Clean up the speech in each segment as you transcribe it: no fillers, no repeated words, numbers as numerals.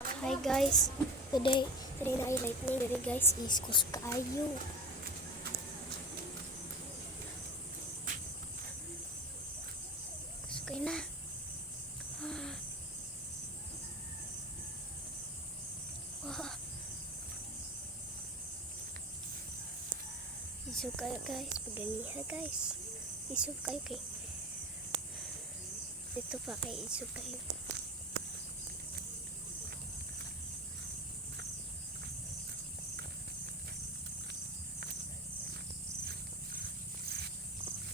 Hi guys, today na highlight ni diri guys is kuskayo. Kuskay na. Wah. Iso kayo guys, paganiha guys. Iso kayo kay. Ito pa kay iso kayo.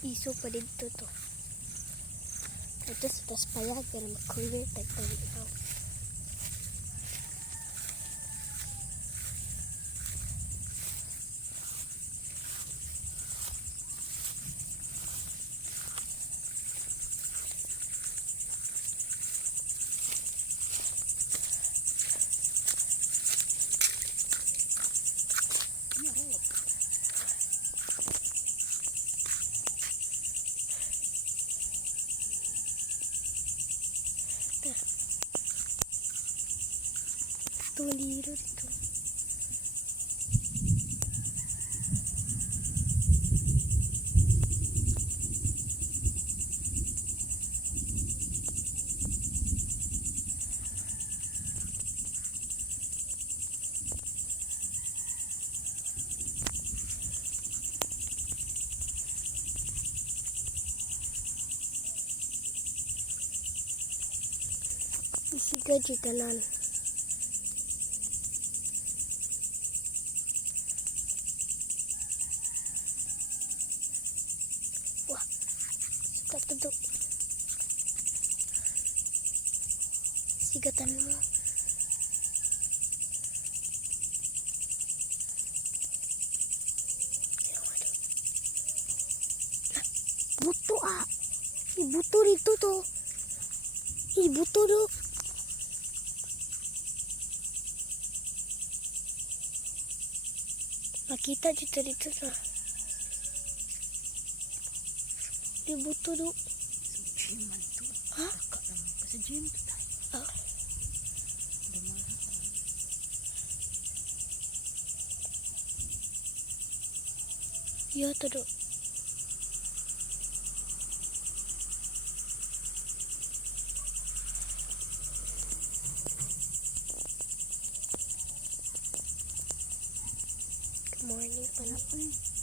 Iso pa dito to. Ito sa tas payag pero mag-convert ito. Tuliro dito. Isiga di tanan. Wah, suka tuduk. Sigatan mo. Buto ah. Ibuto dito to. Ibuto do. Makita dito sa. Ibuto do. Gym man to. Ha? Kasi gym to tayo. Ah. Dumara ka. Yata do. Good morning, pala.